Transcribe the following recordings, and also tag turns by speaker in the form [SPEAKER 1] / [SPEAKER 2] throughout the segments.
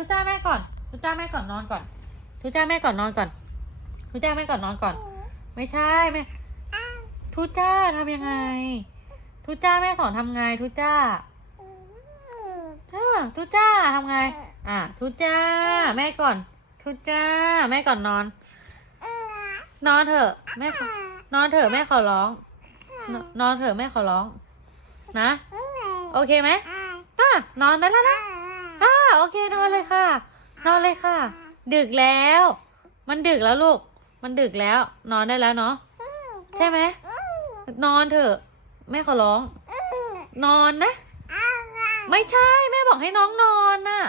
[SPEAKER 1] ทุจ้าแม่ก่อนทุจ้าแม่ก่อนนอนก่อนทุจ้าแม่ก่อนนอนก่อนทุจ้าแม่ก่อนนอนก่อน ไม่ใช่แม่ทุจ้าทำยังไงทุจ้าแม่สอนทำไงทุจ้าอ่าทุจ้าทำไง อ่าทุจ้า แม่ก่อนทุจ้า แม่ก่อนนอน นอนเถอะแม่นอนเถอะแม่ขอร้อง นอนเถอะแม่ขอร้อง นะ โอเคไหมอะนอนได้แล้วนะ โอเคนอนเลยค่ะ นอนเลยค่ะ ดึกแล้ว มันดึกแล้วลูก มันดึกแล้ว นอนได้แล้วเนาะใช่ไหมนอนเถอะแม่ขอร้อง นอนนะ ไม่ใช่แม่บอกให้น้องนอนน่ะ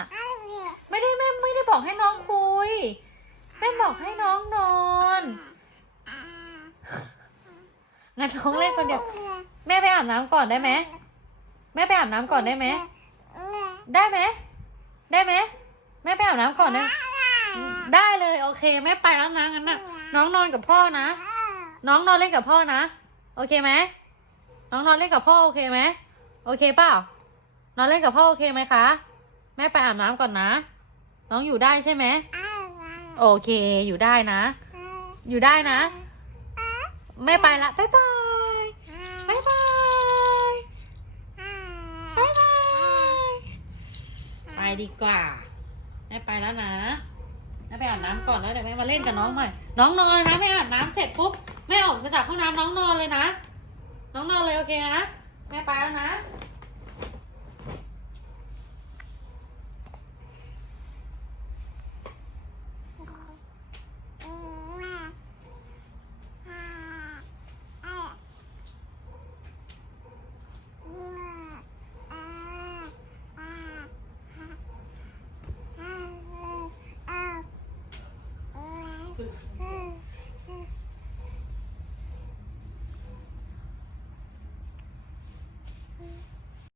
[SPEAKER 1] ไม่ได้แม่ไม่ได้บอกให้น้องคุยแม่บอกให้น้องนอนงั้นน้องเล่นคนเดียวแม่ไปอาบน้ำก่อนได้ไหมแม่ไปอาบน้ำก่อนได้ไหมได้ไหม ได้ไหมแม่ไปอาบน้ำก่อนได้ได้เลยโอเคแม่ไปแล้วนะงั้นน่ะ น้องนอนกับพ่อนะ น้องนอนเล่นกับพ่อนะ โอเคไหมน้องนอนเล่นกับพ่อโอเคไหมโอเคเปล่านอนเล่นกับพ่อโอเคไหมคะ แม่ไปอาบน้ำก่อนนะ น้องอยู่ได้ใช่ไหมโอเคอยู่ได้นะ อยู่ได้นะ แม่ไปละบ๊ายบายบ๊ายบายบ๊ายบายไป ดีกว่า แม่ไปแล้วนะ แม่ไปอาบน้ำก่อนแล้วเดี๋ยวแม่มาเล่นกับน้องใหม่ น้องนอนนะแม่อาบน้ำเสร็จปุ๊บแม่ออกมาจากห้องน้ำน้องนอนเลยนะ น้องนอนเลยโอเคนะ แม่ไปแล้วนะ Thank you.